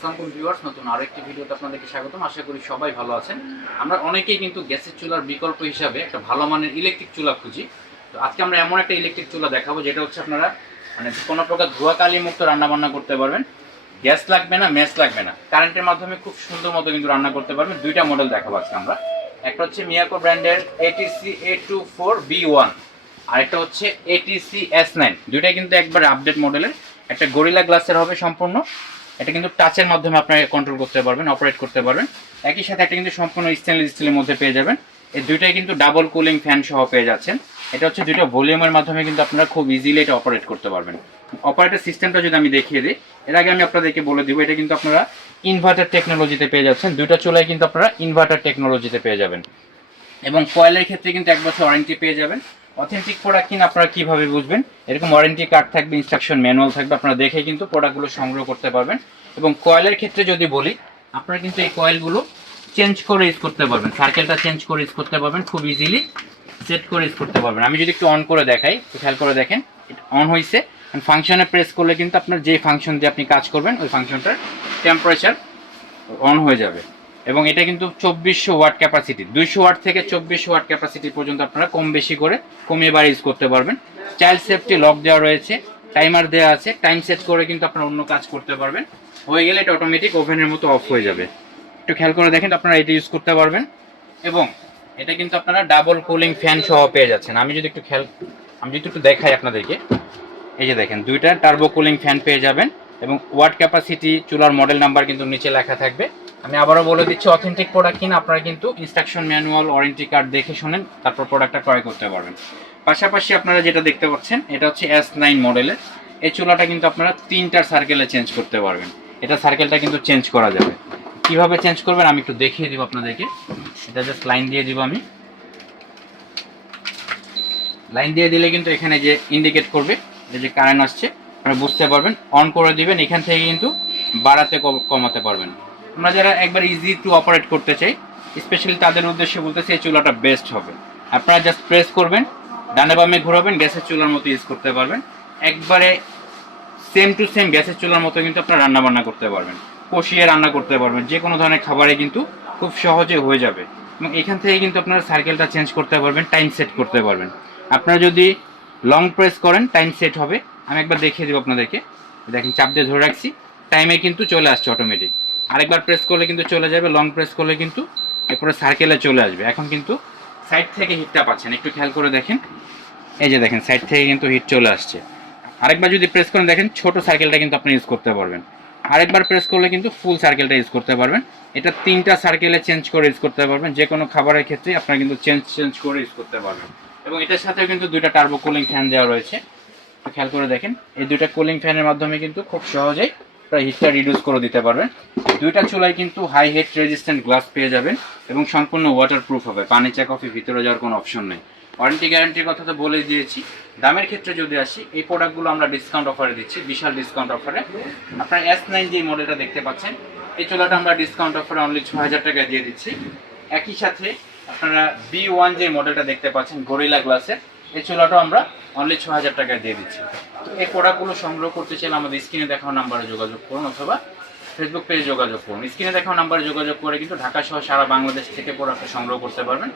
আসসালামু আলাইকুম ভিউয়ার্স, নতুন আরেকটি ভিডিওতে আপনাদেরকে স্বাগতম। আশা করি সবাই ভালো আছেন। আমরা অনেকেই কিন্তু গ্যাসের চুলার বিকল্প হিসাবে একটা ভালো মানের ইলেকট্রিক চুলা খুঁজি। তো আজকে আমরা এমন একটা ইলেকট্রিক চুলা দেখাবো যেটা হচ্ছে আপনারা মানে কোনো প্রকার ধোঁয়া কালি মুক্ত রান্না বান্না করতে পারবেন। গ্যাস লাগবে না, ম্যাচ লাগবে না, কারেন্টের মাধ্যমে খুব সুন্দর মতো কিন্তু রান্না করতে পারবেন। দুইটা মডেল দেখাবো আজকে আমরা। একটা হচ্ছে মিয়াকো ব্র্যান্ডের ATC A24B1, আর একটা হচ্ছে ATC S9। দুইটাই কিন্তু একবার আপডেট মডেলের। একটা গরিলা গ্লাসের হবে সম্পূর্ণ, এটা কিন্তু টাচের মাধ্যমে আপনারা কন্ট্রোল করতে পারবেন, অপারেট করতে পারবেন। একই সাথে একটা কিন্তু সম্পূর্ণ স্টেনলেস স্টিলের মধ্যে পেয়ে যাবেন। এই দুইটাই কিন্তু ডাবল কুলিং ফ্যান সহ পেয়ে যাচ্ছেন। এটা হচ্ছে দুইটা ভলিউমের মাধ্যমে কিন্তু আপনারা খুব ইজিলি এটা অপারেট করতে পারবেন। অপারেটর সিস্টেমটা যদি আমি দেখিয়ে দিই, এর আগে আমি আপনাদেরকে বলে দিব, এটা কিন্তু আপনারা ইনভার্টার টেকনোলজিতে পেয়ে যাচ্ছেন। দুইটা চুলাই কিন্তু আপনারা ইনভার্টার টেকনোলজিতে পেয়ে যাবেন। এবং কয়েলের ক্ষেত্রে কিন্তু 1 বছর ওয়ারেন্টি পেয়ে যাবেন। অথেন্টিক প্রোডাক্ট কিনা আপনারা কিভাবে বুঝবেন? এরকম ওয়ারেন্টি কার্ড থাকবে, ইনস্ট্রাকশন ম্যানুয়াল থাকবে, আপনারা দেখে কিন্তু প্রোডাক্টগুলো সংগ্রহ করতে পারবেন। এবং কয়েলের ক্ষেত্রে যদি বলি, আপনারা কিন্তু এই কয়েলগুলো চেঞ্জ করে ইউজ করতে পারবেন, সার্কেলটা চেঞ্জ করে ইউজ করতে পারবেন, খুব ইজিলি সেট করে ইউজ করতে পারবেন। আমি যদি একটু অন করে দেখাই, একটু খেয়াল করে দেখেন, অন হয়েছে। ফাংশনে প্রেস করলে কিন্তু আপনার যে ফাংশন দিয়ে আপনি কাজ করবেন ওই ফাংশনটার টেম্পারেচার অন হয়ে যাবে। এবং এটা কিন্তু 2400 ওয়াট ক্যাপাসিটি, 200 ওয়াট থেকে 2400 ওয়াট ক্যাপাসিটি পর্যন্ত আপনারা কম বেশি করে কমিয়ে বাড়িয়ে ইউজ করতে পারবেন। চাইল্ড সেফটি লক দেওয়া রয়েছে, টাইমার দেওয়া আছে, টাইম সেট করে কিন্তু আপনারা অন্য কাজ করতে পারবেন। হয়ে গেলে এটা অটোমেটিক ওভেনের মতো অফ হয়ে যাবে। একটু খেয়াল করে দেখেন, আপনারা এটা ইউজ করতে পারবেন। এবং এটা কিন্তু আপনারা ডাবল কুলিং ফ্যান সহ পেয়ে যাচ্ছেন। আমি যদি একটু দেখাই আপনাদেরকে, এই যে দেখেন, দুইটা টার্বো কুলিং ফ্যান পেয়ে যাবেন। এবং ওয়াট ক্যাপাসিটি, চুলার মডেল নাম্বার কিন্তু নিচে লেখা থাকবে। আমি আবারও বলে দিচ্ছি, অথেন্টিক প্রোডাক্ট কিনা আপনারা কিন্তু ইনস্ট্রাকশন ম্যানুয়াল, ওয়ারেন্টি কার্ড দেখে শুনেন, তারপর প্রোডাক্টটা ক্রয় করতে পারবেন। পাশাপাশি আপনারা যেটা দেখতে পাচ্ছেন, এটা হচ্ছে S9 মডেলের। এই চুলাটা কিন্তু আপনারা 3টা সার্কেলে চেঞ্জ করতে পারবেন। এটা সার্কেলটা কিন্তু চেঞ্জ করা যাবে। কিভাবে চেঞ্জ করবেন আমি একটু দেখিয়ে দিব আপনাদেরকে। এটা জাস্ট লাইন দিয়ে দিব আমি। লাইন দিয়ে দিলে কিন্তু এখানে যে ইন্ডিকেট করবে, যে কারেন্ট আসছে, আপনারা বুঝতে পারবেন। অন করে দিবেন, এখান থেকে কিন্তু বাড়াতে কমাতে পারবেন। আমরা যারা একবার ইজি টু অপারেট করতে চাই, স্পেশালি তাদের উদ্দেশ্যে বলতেছি, এই চুলাটা বেস্ট হবে। আপনারা জাস্ট প্রেস করবেন, ডানে বামে ঘোরাবেন, গ্যাসের চুলার মতো ইউজ করতে পারবেন। একবারে সেম টু সেম গ্যাসের চুলার মতো কিন্তু আপনারা রান্না বান্না করতে পারবেন, কষিয়ে রান্না করতে পারবেন। যে কোনো ধরনের খাবারে কিন্তু খুব সহজে হয়ে যাবে। এবং এখান থেকে কিন্তু আপনারা সার্কেলটা চেঞ্জ করতে পারবেন, টাইম সেট করতে পারবেন। আপনারা যদি লং প্রেস করেন, টাইম সেট হবে। আমি একবার দেখিয়ে দেবো আপনাদেরকে। দেখেন, চাপ দিয়ে ধরে রাখছি, টাইমে কিন্তু চলে আসছে অটোমেটিক। আরেকবার প্রেস করলে কিন্তু চলে যাবে, লং প্রেস করলে কিন্তু এরপরে সার্কেলে চলে আসবে। এখন কিন্তু সাইড থেকে হিটটা পাচ্ছেন, একটু খেয়াল করে দেখেন। এই যে দেখেন, সাইড থেকে কিন্তু হিট চলে আসছে। আরেকবার যদি প্রেস করেন, দেখেন ছোট সার্কেলটা কিন্তু আপনি ইউজ করতে পারবেন। আরেকবার প্রেস করলে কিন্তু ফুল সার্কেলটা ইউজ করতে পারবেন। এটা 3টা সার্কেলে চেঞ্জ করে ইউজ করতে পারবেন। যে কোনো খাবারের ক্ষেত্রে আপনারা কিন্তু চেঞ্জ করে ইউজ করতে পারবেন। এবং এটার সাথেও কিন্তু 2টা টার্বো কুলিং ফ্যান দেওয়া রয়েছে। খেয়াল করে দেখেন, এই 2টা কুলিং ফ্যানের মাধ্যমে কিন্তু খুব সহজেই প্রায় হিটটা রিডিউস করে দিতে পারবেন। 2টা চুলাই কিন্তু হাই হিট রেজিস্ট্যান্ট গ্লাস পেয়ে যাবেন এবং সম্পূর্ণ ওয়াটার প্রুফ হবে। পানি চা কফি ভিতরে যাওয়ার কোনো অপশন নেই। ওয়ারেন্টি গ্যারান্টির কথা তো বলে দিয়েছি। দামের ক্ষেত্রে যদি আসি, এই প্রোডাক্টগুলো আমরা ডিসকাউন্ট অফারে দিচ্ছি, বিশাল ডিসকাউন্ট অফারে। আপনার S9 যে মডেলটা দেখতে পাচ্ছেন, এই চুলাটা আমরা ডিসকাউন্ট অফারে অনলি 6000 টাকায় দিয়ে দিচ্ছি। একই সাথে আপনারা B1 যে মডেলটা দেখতে পাচ্ছেন গরিলা গ্লাসের, এই চুলাটাও আমরা অনলি 6000 টাকায় দিয়ে দিচ্ছি। তো এই প্রোডাক্টগুলো সংগ্রহ করতে চাইলে আমাদের স্ক্রিনে দেখানো নাম্বারে যোগাযোগ করুন, অথবা ফেসবুক পেজে যোগাযোগ করুন। স্ক্রিনে দেখানো নাম্বারে যোগাযোগ করে কিন্তু ঢাকা সহ সারা বাংলাদেশ থেকে প্রোডাক্ট সংগ্রহ করতে পারবেন।